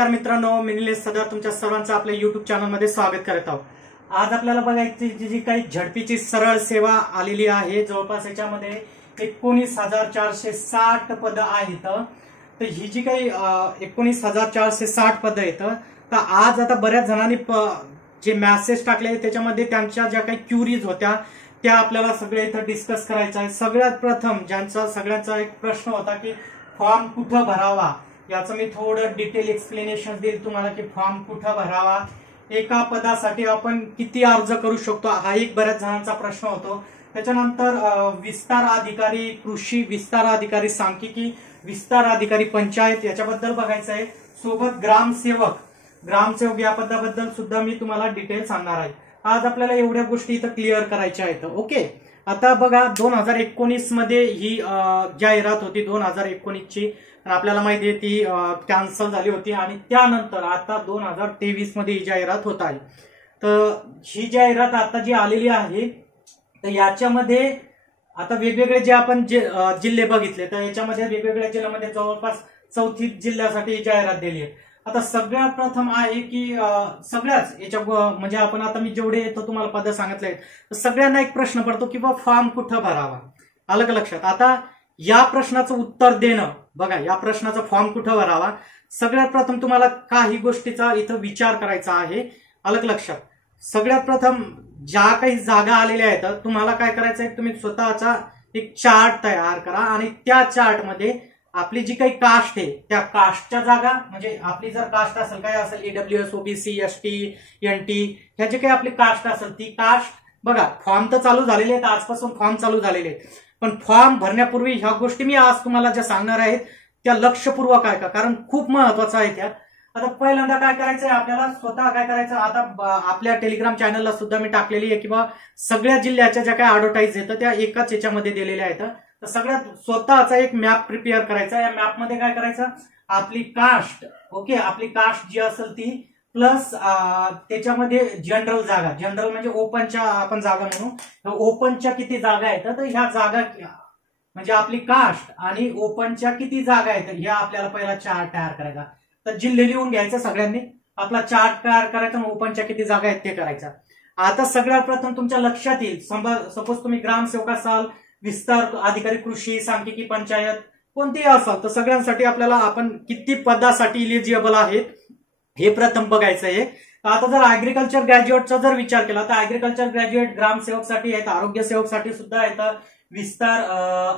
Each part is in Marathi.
नमस्कार मित्रांनो, मी निलेश सदर तुमच्या सर्वांचं आपल्या युट्यूब चॅनलमध्ये स्वागत करत आहोत। आज आपल्याला बघायची जी काही झडपीची सरळ सेवा आलेली आहे, जवळपास याच्यामध्ये 19,460 पदं आहेत। तर ही जी काही 19,460 पदं आहेत, तर आज आता बऱ्याच जणांनी जे मेसेज टाकले त्याच्यामध्ये त्यांच्या ज्या काही क्युरीज होत्या त्या आपल्याला सगळे इथं डिस्कस करायचं आहे। सगळ्यात प्रथम ज्यांचा सगळ्यांचा एक प्रश्न होता की फॉर्म कुठं भरावा, याचं मी थोडं डिटेल एक्सप्लेनेशन देईल तुम्हाला की फॉर्म कुठं भरावा, एका पदासाठी आपण किती अर्ज करू शकतो, हा एक बऱ्याच जणांचा प्रश्न होतो। त्याच्यानंतर विस्तार अधिकारी कृषी, विस्तार अधिकारी सांख्यिकी, विस्तार अधिकारी पंचायत याच्याबद्दल बघायचं आहे। सोबत ग्रामसेवक या पदाबद्दल सुद्धा मी तुम्हाला डिटेल सांगणार आहे। आज आपल्याला एवढ्या गोष्टी इथं क्लिअर करायच्या आहेत। ओके, आता बघा 2019 मध्ये ही जाहिरात होती 2019 ची, आपल्याला माहिती आहे ती कॅन्सल झाली होती आणि त्यानंतर आता 2023 मध्ये ही जाहिरात होत आहे। तर ही जाहिरात आता जी आलेली आहे तर याच्यामध्ये आता वेगवेगळे जे आपण जिल्हे बघितले तर याच्यामध्ये वेगवेगळ्या जिल्ह्यामध्ये जवळपास 34 जिल्ह्यासाठी ही जाहिरात दिली आहे। आता सगळ्यात प्रथम आहे की सगळ्याच याच्या म्हणजे आपण आता मी जेवढे तर तुम्हाला पद सांगितले तर सगळ्यांना एक प्रश्न पडतो की बा फॉर्म कुठं भरावा। अलग लक्षात, आता या प्रश्नाचं उत्तर देणं बघा, या प्रश्नाचा फॉर्म कुठं भरावा, सगळ्यात प्रथम तुम्हाला काही गोष्टीचा इथं विचार करायचा आहे। अलग लक्षात, सगळ्यात प्रथम ज्या काही जागा आलेल्या आहेत तुम्हाला काय करायचं आहे, तुम्ही स्वतःचा एक चार्ट तयार करा आणि त्या चार्ट मध्ये आपली जी काही कास्ट आहे त्या कास्टच्या जागा, म्हणजे आपली जर कास्ट असेल काय असेल ईडब्ल्यूएस, ओबीसी, एसटी, एनटी, ह्या जे काही आपली कास्ट असेल ती कास्ट बघा। फॉर्म तर चालू झालेले आहेत, आजपासून फॉर्म चालू झालेले आहेत, पण फॉर्म भरण्यापूर्वी ह्या गोष्टी मी आज तुम्हाला ज्या सांगणार आहेत त्या लक्षपूर्वक ऐका, कारण खूप महत्वाचं आहे त्या। आता पहिल्यांदा काय करायचंय आपल्याला, स्वतः काय करायचं, आता आपल्या टेलिग्राम चॅनलला सुद्धा मी टाकलेली आहे किंवा सगळ्या जिल्ह्याच्या ज्या काही ऍडव्हर्टाईज येतं त्या एकाच याच्यामध्ये दिलेल्या आहेत। तर सगळ्यात स्वतःचा एक मॅप प्रिपेअर करायचा। या मॅप मध्ये काय करायचं, आपली कास्ट, ओके, आपली कास्ट जी असेल ती प्लस त्याच्यामध्ये जनरल जागा, जनरल म्हणजे ओपनच्या आपण जागा म्हणू, ओपनच्या किती जागा आहेत तर ह्या जागा म्हणजे आपली कास्ट आणि ओपनच्या किती जागा आहेत ह्या आपल्याला पहिला चार्ट तयार करायचा। तर जिल्हे लिहून घ्यायचं सगळ्यांनी, आपला चार्ट तयार करायचा, ओपनच्या किती जागा आहेत ते करायचं। आता सगळ्यात प्रथम तुमच्या लक्षात येईल, सपोज तुम्ही ग्रामसेवक असाल, विस्तार अधिकारी कृषी, सांख्यिकी, पंचायत कोणतेही असाल तर सगळ्यांसाठी आपल्याला आपण किती पदासाठी इलिजिबल आहेत हे प्रथम बघायचं आहे। आता जर ऍग्रिकल्चर ग्रॅज्युएटचा जर विचार केला तर ऍग्रिकल्चर ग्रॅज्युएट ग्रामसेवकसाठी आहेत, आरोग्य सेवकसाठी सुद्धा आहेत, विस्तार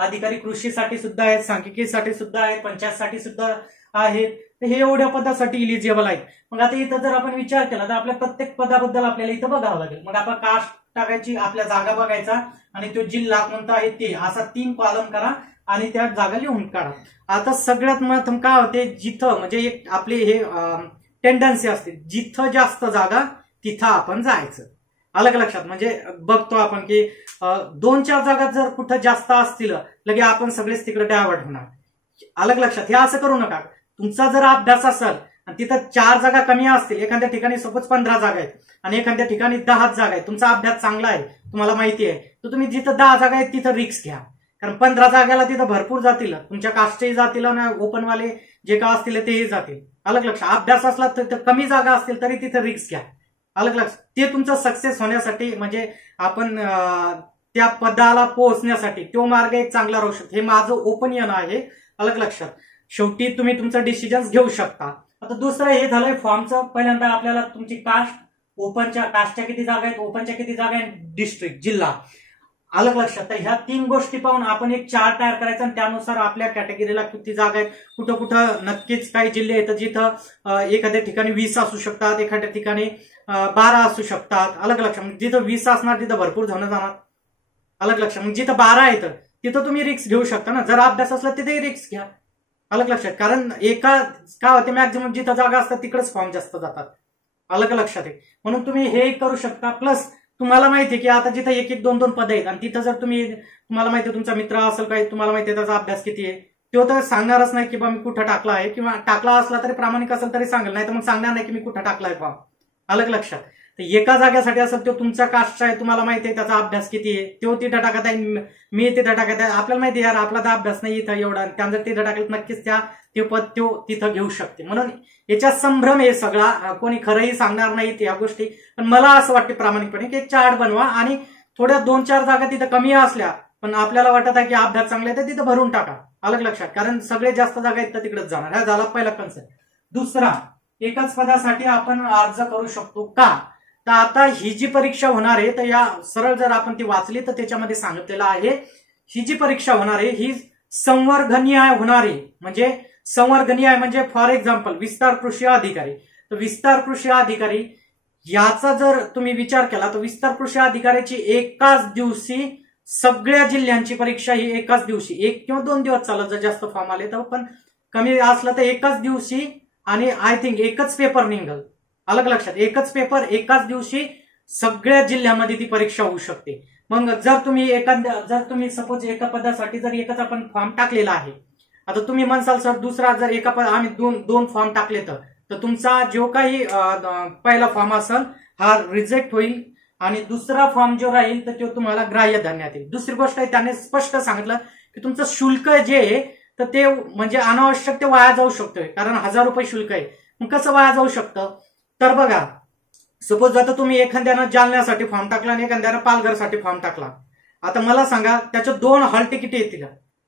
अधिकारी कृषीसाठी सुद्धा आहेत, सांख्यिकीसाठी सुद्धा आहेत, पंचायतसाठी सुद्धा आहेत। तर हे एवढ्या पदासाठी इलिजिबल आहेत। मग आता इथं जर आपण विचार केला तर आपल्या प्रत्येक पदाबद्दल आपल्याला इथं बघावं लागेल। मग आपण कास्ट टाकायची, आपल्या जागा बघायचा आणि तो जिल्हा कोणता आहे ते असा 3 कॉलम करा आणि त्या जागा लिहून काढा। आता सगळ्यात महत्त्वाचं काय होते, जिथं म्हणजे एक आपले हे टेंडन्सी असते, जिथं जास्त जागा तिथं आपण जायचं। अलग लक्षात, म्हणजे बघतो आपण की 2-4 जागा जर कुठं जास्त असतील लगे आपण सगळेच तिकडे डायव्हर्ट होणार। अलग लक्षात, हे असं करू नका। तुमचा जर अभ्यास असेल आणि तिथं 4 जागा कमी असतील, एखाद्या ठिकाणी सपोज 15 जागा आहेत आणि एखाद्या ठिकाणी 10 जागा आहेत, तुमचा अभ्यास चांगला आहे, तुम्हाला माहिती आहे, तर तुम्ही जिथं 10 जागा आहेत तिथं रिस्क घ्या, कारण 15 जागेला तिथं भरपूर जातील, तुमच्या कास्टही जातील आणि ओपनवाले जे का असतील तेही जातील। अलग लक्ष, अभ्यास असला तर कमी जागा असतील तरी तिथं रिस्क घ्या। अलग लक्ष, ते तुमचं सक्सेस होण्यासाठी म्हणजे आपण त्या पदाला पोहोचण्यासाठी तो मार्ग एक चांगला राहू शकतो। हे माझं ओपिनियन आहे। अलग लक्षात, शेवटी तुम्ही तुमचा डिसिजन घेऊ शकता। आता दुसरं हे झालंय फॉर्मचं, पहिल्यांदा आपल्याला तुमची कास्ट, ओपनच्या कास्टच्या किती जागा आहेत, ओपनच्या किती जागा आहेत, डिस्ट्रिक्ट, जिल्हा। अलग लक्षात, तर ह्या 3 गोष्टी पाहून आपण एक चार्ट तयार करायचा आणि त्यानुसार आपल्या कॅटेगरीला किती जागा आहेत, कुठं कुठं नक्कीच काही जिल्हे आहेत जिथं एखाद्या ठिकाणी 20 असू शकतात, एखाद्या ठिकाणी 12 असू शकतात। अलग लक्षात, म्हणजे जिथं 20 असणार तिथं भरपूर जण जाणार। अलग लक्षात, म्हणजे जिथं 12 आहेत तिथं तुम्ही रिक्स घेऊ शकता ना, जर अभ्यास असला तिथेही रिक्स घ्या। अलग लक्षात, कारण एका काय होते मॅक्झिमम जिथं जागा असतात तिकडेच फॉर्म जास्त जातात। अलग लक्षात आहे, म्हणून तुम्ही हे करू शकता। प्लस तुम्हाला माहिती आहे की आता जिथं 1-1, 2-2 पद आहेत आणि तिथं जर तुम्हाला माहिती आहे तुमचा मित्र असेल काही, तुम्हाला माहिती आहे त्याचा अभ्यास किती आहे, तो तर सांगणारच नाही की बा मी कुठं टाकला आहे, किंवा टाकला असला तरी प्रामाणिक असेल तरी सांगेल, नाही तर मग सांगणार नाही की मी कुठं टाकलाय फॉर्म। अलग लक्षात, तर एका जागेसाठी असेल तो तुमचा कास्टचा आहे, तुम्हाला माहिती आहे त्याचा अभ्यास किती आहे, तो तिथं टाकत आहे, मी तिथं टाकत आहे, आपल्याला माहिती आहे यार आपला तर अभ्यास नाही इथं एवढा, त्यानं जर तिथं टाकलं नक्कीच ते पद तो तिथं घेऊ शकते. म्हणून याच्यात संभ्रम आहे सगळा, कोणी खरंही सांगणार नाहीत या गोष्टी. पण मला असं वाटतं प्रामाणिकपणे की एक चार्ट बनवा आणि थोड्या 2-4 जागा तिथं कमी असल्या पण आपल्याला वाटत आहे की अभ्यास चांगला आहे तर तिथं भरून टाका. अलग लक्षात, कारण सगळे जास्त जागा आहेत तर तिकडेच जाणार. हा झाला पहिला कन्सेप्ट. दुसरा, एकाच पदासाठी आपण अर्ज करू शकतो का? तर आता ही जी परीक्षा होणार आहे तर या सरळ जर आपण ती वाचली तर त्याच्यामध्ये सांगितलेलं आहे ही जी परीक्षा होणार आहे ही संवर्गनीय होणार आहे. म्हणजे संवर्गनीय म्हणजे फॉर एक्झाम्पल विस्तार कृषी अधिकारी. तर विस्तार कृषी अधिकारी याचा जर तुम्ही विचार केला तर विस्तार कृषी अधिकाऱ्याची एकाच दिवशी सगळ्या जिल्ह्यांची परीक्षा ही एकाच दिवशी, 1 किंवा 2 दिवस चालत जर जास्त फॉर्म आले तर, पण कमी असलं तर एकाच दिवशी आणि आय थिंक एकच पेपर निघल. अलग लक्षात, एकच पेपर एकाच दिवशी सगळ्या जिल्ह्यामध्ये ती परीक्षा होऊ शकते. मग जर तुम्ही सपोज एका पदासाठी जर एकच आपण फॉर्म टाकलेला आहे, आता तुम्ही म्हणसाल सर दुसरा जर आम्ही दोन फॉर्म टाकले तर तुमचा जो काही पहिला फॉर्म असेल हा रिजेक्ट होईल आणि दुसरा फॉर्म जो राहील तर तो तुम्हाला ग्राह्य धरण्यात येईल. दुसरी गोष्ट आहे त्याने स्पष्ट सांगितलं की तुमचं शुल्क जे आहे तर ते म्हणजे अनावश्यक ते वाया जाऊ शकतोय, कारण 1000 रुपये शुल्क आहे. मग कसं वाया जाऊ शकतं? तर बघा, सपोज आता तुम्ही एखाद्यानं जालन्यासाठी फॉर्म टाकला आणि एखाद्यानं पालघरसाठी फॉर्म टाकला. आता मला सांगा त्याच्या 2 हॉल तिकीट येतील.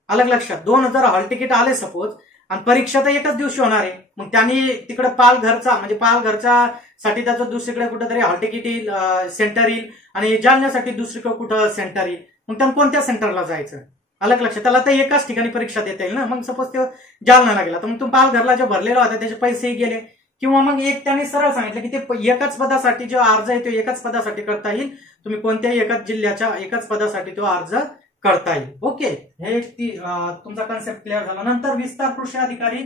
अलग लक्षात, 2000 हॉल तिकीट आले सपोज आणि परीक्षा तर एकाच दिवशी होणार आहे. मग त्यांनी तिकडे पालघरचा साठी त्याचं दुसरीकडे कुठेतरी हॉल तिकीट येईल, सेंटर येईल आणि जालन्यासाठी दुसरीकडे कुठं सेंटर येईल. मग त्यांना कोणत्या सेंटरला जायचं? अलग लक्षात, त्याला तर एकाच ठिकाणी परीक्षा देता येईल ना. मग सपोज ते जालन्याला गेला तर मग तुम्ही पालघरला जे भरलेला होता त्याचे पैसेही गेले. किंवा मग त्यांनी सरळ सांगितलं की ते एकाच पदासाठी जो अर्ज आहे तो एकाच पदासाठी करता येईल. तुम्ही कोणत्याही एकाच जिल्ह्याच्या एकाच पदासाठी तो अर्ज करता येईल. ओके, हे तुमचा कन्सेप्ट क्लिअर झाला. नंतर विस्तार कृषी अधिकारी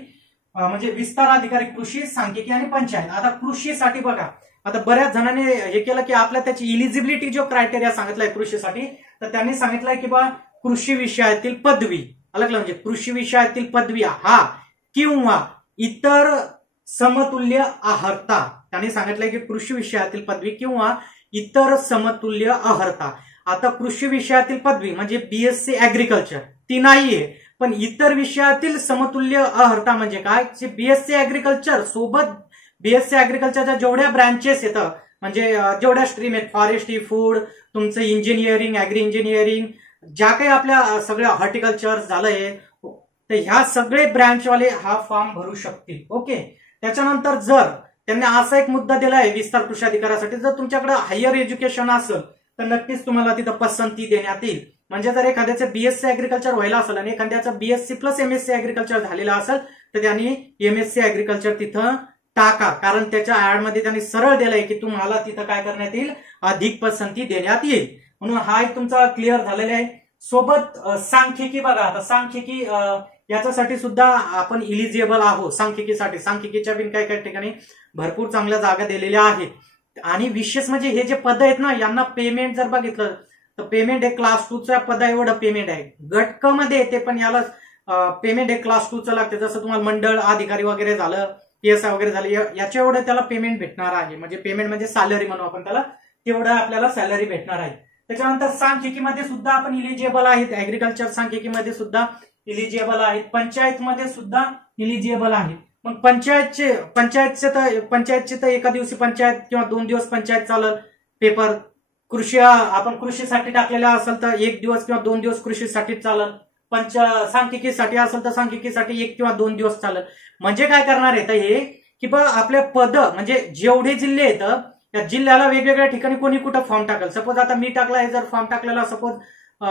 म्हणजे विस्तार अधिकारी कृषी, सांख्यिकी आणि पंचायत. आता कृषीसाठी बघा, आता बऱ्याच जणांनी हे केलं की आपल्या त्याची इलिजिबिलिटी जो क्रायटेरिया सांगितलाय कृषीसाठी, तर त्यांनी सांगितलंय की बा कृषी विषयातील पदवी, अलग म्हणजे कृषी विषयातील पदवी हा किंवा इतर समतुल्य अर्हता. त्यांनी सांगितलंय की कृषी विषयातील पदवी किंवा इतर समतुल्य अर्हता. आता कृषी विषयातील पदवी म्हणजे बीएससी ऍग्रिकल्चर ती नाहीये, पण इतर विषयातील समतुल्य अर्हता म्हणजे काय? बीएससी ऍग्रिकल्चर सोबत बीएससी ऍग्रिकल्चरच्या जेवढ्या ब्रँचेस येतं म्हणजे जेवढ्या स्ट्रीम आहेत, फॉरेस्ट्री, फूड, तुमचं इंजिनिअरिंग, ऍग्री इंजिनिअरिंग, ज्या काही आपल्या सगळ्या हॉर्टिकल्चर झालंय, तर ह्या सगळे ब्रँचवाले हा फॉर्म भरू शकतील. ओके, त्याच्यानंतर जर त्यांनी असा एक मुद्दा दिला आहे विस्तार कृषी अधिकाऱ्यासाठी, जर तुमच्याकडे हायर एज्युकेशन असेल तर नक्कीच तुम्हाला तिथं पसंती देण्यात येईल. म्हणजे जर एखाद्याचं बीएससी ऍग्रिकल्चर व्हायला असेल आणि एखाद्याचं बीएससी प्लस एमएससी ऍग्रिकल्चर झालेलं असेल तर त्यांनी एमएससी ऍग्रिकल्चर तिथं टाका, कारण त्याच्या ऍडमध्ये त्यांनी सरळ दिलंय की तुम्हाला तिथं काय करण्यात येईल, अधिक पसंती देण्यात येईल. म्हणून हा एक तुमचा क्लिअर झालेला आहे. सोबत सांख्यिकी बघा, आता सांख्यिकी याच्यासाठी सुद्धा आपण इलिजिबल आहोत. सांख्यिकीच्या बिन काही काही ठिकाणी भरपूर चांगल्या जागा दिलेल्या आहेत. आणि विशेष म्हणजे हे जे पद आहेत ना यांना पेमेंट जर बघितलं तर पेमेंट हे क्लास 2च्या पदा एवढं पेमेंट आहे. घटक मध्ये येते पण याला पेमेंट हे क्लास 2चं लागते. जसं तुम्हाला मंडळ अधिकारी वगैरे झालं, पीएसआय वगैरे झालं, याच्या एवढं त्याला पेमेंट भेटणार आहे. म्हणजे पेमेंट म्हणजे सॅलरी म्हणू आपण त्याला, तेवढं आपल्याला सॅलरी भेटणार आहे. त्याच्यानंतर सांख्यिकीमध्ये सुद्धा आपण इलिजिबल आहेत. ऍग्रिकल्चर सांख्यिकीमध्ये सुद्धा इलिजिबल आहेत. पंचायतमध्ये सुद्धा इलिजिबल आहेत. मग पंचायतचे तर एका दिवशी पंचायत किंवा 2 दिवस पंचायत चालेल पेपर. आपण कृषीसाठी टाकलेला असेल तर 1 दिवस किंवा 2 दिवस कृषीसाठी चालेल. सांख्यिकीसाठी असेल तर सांख्यिकीसाठी 1 किंवा 2 दिवस चालेल. म्हणजे काय करणार आहे हे की बा आपले पद म्हणजे जेवढे जिल्हे येतं त्या जिल्ह्याला वेगवेगळ्या ठिकाणी कोणी कुठं फॉर्म टाकेल. सपोज आता मी टाकला आहे, जर फॉर्म टाकलेला सपोज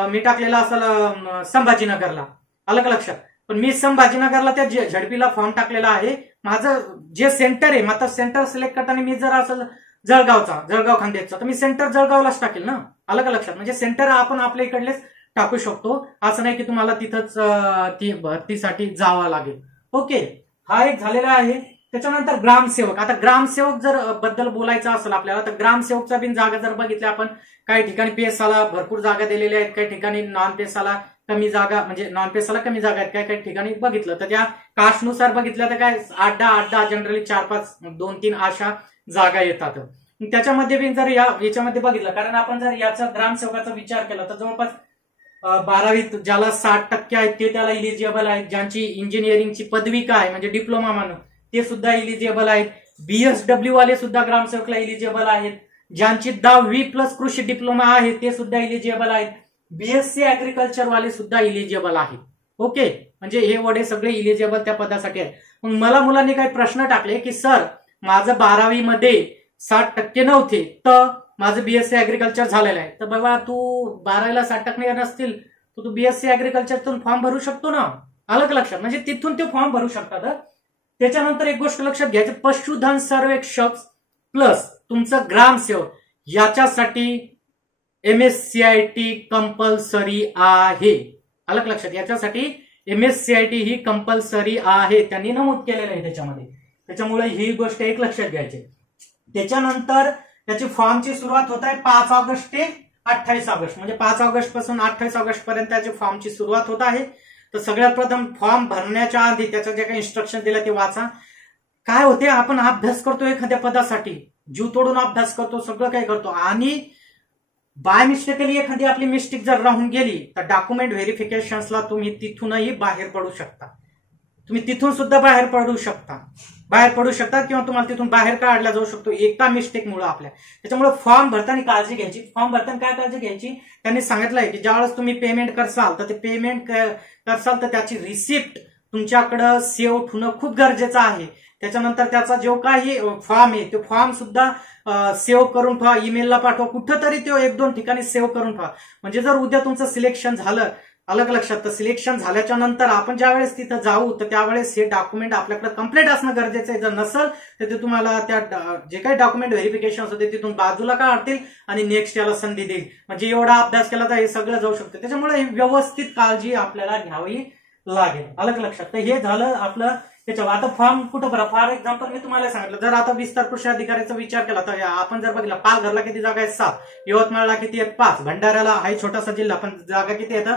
मी टाकलेला असेल संभाजीनगरला, अलग लक्षात, पण मी संभाजीनगरला त्या झडपीला फॉर्म टाकलेला आहे. माझं जे सेंटर आहे, माझं सेंटर सिलेक्ट करताना मी जर असेल जळगाव खांदेशचा तर मी सेंटर जळगावलाच टाकेल ना. अलग लक्षात, म्हणजे सेंटर आपण आपल्या इकडलेच टाकू शकतो. असं नाही की तुम्हाला तिथंच ती भरतीसाठी जावं लागेल. ओके, हा एक झालेला आहे. त्याच्यानंतर ग्रामसेवक. आता ग्रामसेवक जर बद्दल बोलायचं असेल आपल्याला तर ग्रामसेवकचा बिन जागा जर बघितल्या आपण, काही ठिकाणी पीएसआला भरपूर जागा दिलेल्या आहेत, काही ठिकाणी नॉन पीएसआला कमी जागा, म्हणजे नॉन पीएसआला कमी जागा आहेत, काही काही ठिकाणी बघितलं तर त्या कास्टनुसार बघितलं तर काय 8-10 जनरली 4-5 2-3 अशा जागा येतात. त्याच्यामध्ये बी जर याच्यामध्ये बघितलं, कारण आपण जर याचा ग्रामसेवकाचा विचार केला तर जवळपास 12वीत ज्याला 60% आहेत ते त्याला इलिजिबल आहेत, ज्यांची इंजिनिअरिंगची पदविका आहे म्हणजे डिप्लोमा म्हणून ते सुद्धा इलिजिबल आहेत, BSW वाले सुद्धा ग्रामसेवकला इलिजिबल आहेत, ज्यांची 10वी+ कृषी डिप्लोमा आहे ते सुद्धा इलिजिबल आहेत, BSc ऍग्रिकल्चर वाले सुद्धा इलिजिबल आहेत. ओके, म्हणजे हे वडे सगळे इलिजिबल त्या पदासाठी आहेत. मग मला मुलांनी काही प्रश्न टाकले की सर माझं 12वी मध्ये 60% नव्हते तर माझं BSc ऍग्रिकल्चर झालेलं आहे. तर बाबा तू 12वीला 60% नसतील तर तू BSc ऍग्रिकल्चरतून फॉर्म भरू शकतो ना. आलं का लक्षात? म्हणजे तिथून ते फॉर्म भरू शकतात. त्याच्यानंतर एक गोष्ट लक्षात घ्यायची, पशुधन सर्वेक्षक प्लस तुमचं ग्रामसेवक याच्यासाठी MSCIT कंपल्सरी आहे. आलं का लक्षात? याच्यासाठी MSCIT ही कंपल्सरी आहे, त्यांनी नमूद केलेलं आहे त्याच्यामध्ये. त्याच्यामुळे ही गोष्ट एक लक्षात घ्यायची. त्याच्यानंतर त्याची फॉर्मची सुरुवात होत आहे 5 ऑगस्ट ते 28 ऑगस्ट, म्हणजे 5 ऑगस्ट पासून 28 ऑगस्ट पर्यंत त्याची फॉर्मची सुरुवात होत आहे. तर सगळ्यात प्रथम फॉर्म भरण्याच्या आधी त्याच्या जे काही इन्स्ट्रक्शन दिले ते वाचा. काय होते, आपण अभ्यास करतो एखाद्या पदासाठी, जीव तोडून अभ्यास करतो, सगळं काही करतो आणि बाय मिस्टेकली एखादी आपली मिस्टेक जर राहून गेली तर डॉक्युमेंट व्हेरिफिकेशन्सला तुम्ही तिथूनही बाहेर पडू शकता. तुम्ही तिथून सुद्धा बाहेर पडू शकता किंवा तुम्हाला तिथून बाहेर काढला जाऊ शकतो एका मिस्टेकमुळे आपल्या. त्याच्यामुळे फॉर्म भरताना काळजी घ्यायची. फॉर्म भरताना काय काळजी घ्यायची, त्यांनी सांगितलंय की ज्यावेळेस तुम्ही पेमेंट करसाल तर ते पेमेंट करसाल तर त्याची रिसिप्ट तुमच्याकडे सेव्ह ठेवणं खूप गरजेचं आहे. त्याच्यानंतर त्याचा जो काही फॉर्म आहे तो फॉर्म सुद्धा सेव्ह करून ठेवा, ईमेलला पाठवा, कुठंतरी तो 1-2 ठिकाणी सेव्ह करून ठेवा. म्हणजे जर उद्या तुमचं सिलेक्शन झालं, अलग लक्षात, तर सिलेक्शन झाल्याच्या नंतर आपण ज्या वेळेस तिथं जाऊ तर त्यावेळेस हे डॉक्युमेंट आपल्याकडे कम्प्लीट असणं गरजेचं आहे. जर नसेल तर ते तुम्हाला त्या जे काही डॉक्युमेंट व्हेरिफिकेशन होते तिथून बाजूला काढतील आणि नेक्स्ट याला संधी देईल. म्हणजे एवढा अभ्यास केला तर हे सगळं जाऊ शकतं. त्याच्यामुळे व्यवस्थित काळजी आपल्याला घ्यावी लागेल. अलग लक्षात. तर हे झालं आपलं त्याच्यावर. आता फॉर्म कुठं भरा, फॉर एक्झाम्पल मी तुम्हाला सांगितलं, जर आता विस्तार कृषी अधिकाऱ्याचा विचार केला तर आपण जर बघितलं, पालघरला किती जागा आहेत? 7, यवतमाळला किती आहेत? 5, भंडाऱ्याला आहे छोटासा जिल्हा पण जागा किती आहेत?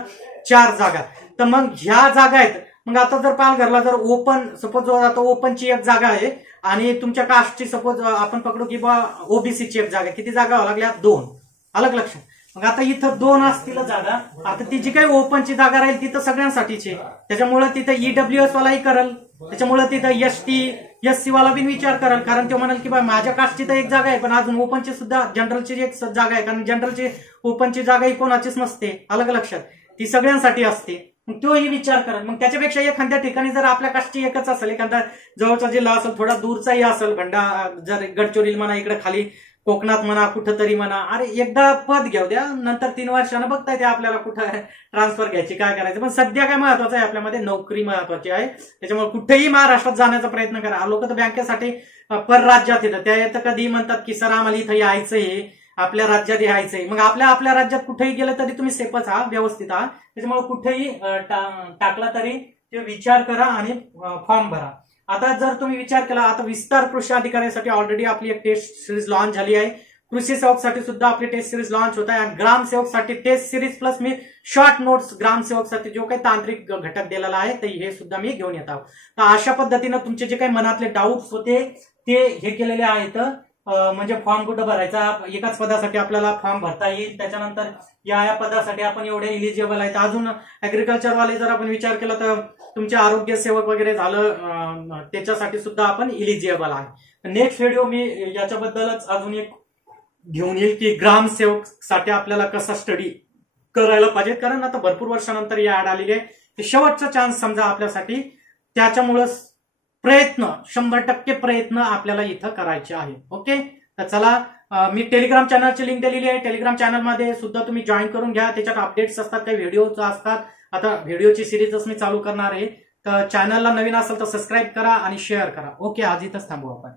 4 जागा. तर मग ह्या जागा आहेत. मग आता जर पालघरला जर ओपन, सपोज आता ओपनची एक जागा आहे आणि तुमच्या कास्टची सपोज आपण पकडू की बा ओबीसीची एक जागा, किती जागा व्हावं लागल्या? 2. अलग लक्षात. मग आता इथं 2 असतील जागा. आता ती जी काही ओपनची जागा राहील तिथं सगळ्यांसाठीची, त्याच्यामुळे तिथं EWS वालाही करल, त्याच्यामुळे तिथं ST SC वाला बिन विचार कराल, कारण तो म्हणाल की बा माझ्या कास्टची तर एक जागा आहे पण अजून ओपनची सुद्धा जनरलची एक जागा आहे, कारण जनरलची ओपनची जागा ही कोणाचीच नसते. अलग लक्षात. ती सगळ्यांसाठी असते. मग तोही विचार करा. मग त्याच्यापेक्षा एखाद्या ठिकाणी जर आपल्या कास्टची एकच असेल, एखादा जवळचा जिल्हा असेल, थोडा दूरचाही असेल, जर गडचिरोली म्हणा, इकडे खाली कोकणात म्हणा, कुठंतरी म्हणा, अरे एकदा पद घेऊ द्या, नंतर 3 वर्षानं बघता येते आपल्याला कुठं ट्रान्सफर घ्यायची, काय करायचं. पण सध्या काय महत्वाचं आहे आपल्यामध्ये, नोकरी महत्वाची आहे. त्याच्यामुळे कुठेही महाराष्ट्रात जाण्याचा प्रयत्न करा. लोक तर बँकेसाठी परराज्यात येतात, त्या येतं कधी म्हणतात की सर आम्हाला इथं यायचंय, आपल्या राज्यात यायचंय. मग आपल्या राज्यात कुठेही गेलं तरी तुम्ही सेफच आहात, व्यवस्थित आहात. त्याच्यामुळे कुठेही टाकला तरी ते विचार करा आणि फॉर्म भरा. आता जर तुम्ही विचार केला, आता विस्तार कृषी अधिकाऱ्यासाठी ऑलरेडी आपली एक टेस्ट सिरीज लॉन्च झाली आहे. कृषी सेवकसाठी सुद्धा आपली टेस्ट सिरीज लॉन्च होत आहे आणि ग्रामसेवकसाठी टेस्ट सिरीज प्लस मी शॉर्ट नोट्स ग्रामसेवकसाठी जो काही तांत्रिक घटक दिलेला आहे तर हे सुद्धा मी घेऊन येत आहोत. तर अशा पद्धतीनं तुमचे जे काही मनातले डाऊट्स होते ते हे केलेले आहेत. म्हणजे फॉर्म कुठं भरायचा, एकाच पदासाठी आपल्याला फॉर्म भरता येईल. त्याच्यानंतर या पदासाठी आपण एवढे इलिजिबल आहेत. अजून ऍग्रिकल्चर वाले जर आपण विचार केला तर तुमचे आरोग्य सेवक वगैरे झालं, त्याच्यासाठी सुद्धा आपण इलिजिबल आहे. नेक्स्ट व्हिडिओ मी याच्याबद्दलच अजून एक घेऊन येईल की ग्रामसेवक साठी आपल्याला कसा स्टडी करायला पाहिजे, कारण आता भरपूर वर्षानंतर ही ऍड आलेली आहे. ते शेवटचा चान्स समजा आपल्यासाठी. त्याच्यामुळं प्रयत्न 100% प्रयत्न आपल्याला इथं करायचे आहे. ओके, तर चला, मी टेलिग्राम चॅनलची लिंक दिलेली आहे. टेलिग्राम चॅनलमध्ये सुद्धा तुम्ही जॉईन करून घ्या. त्याच्यात अपडेट्स असतात, काही व्हिडिओज असतात. आता व्हिडिओची सिरीजच मी चालू करणार आहे. तर चॅनलला नवीन असेल तर सबस्क्राईब करा आणि शेअर करा. ओके, आज इथंच थांबू आपण.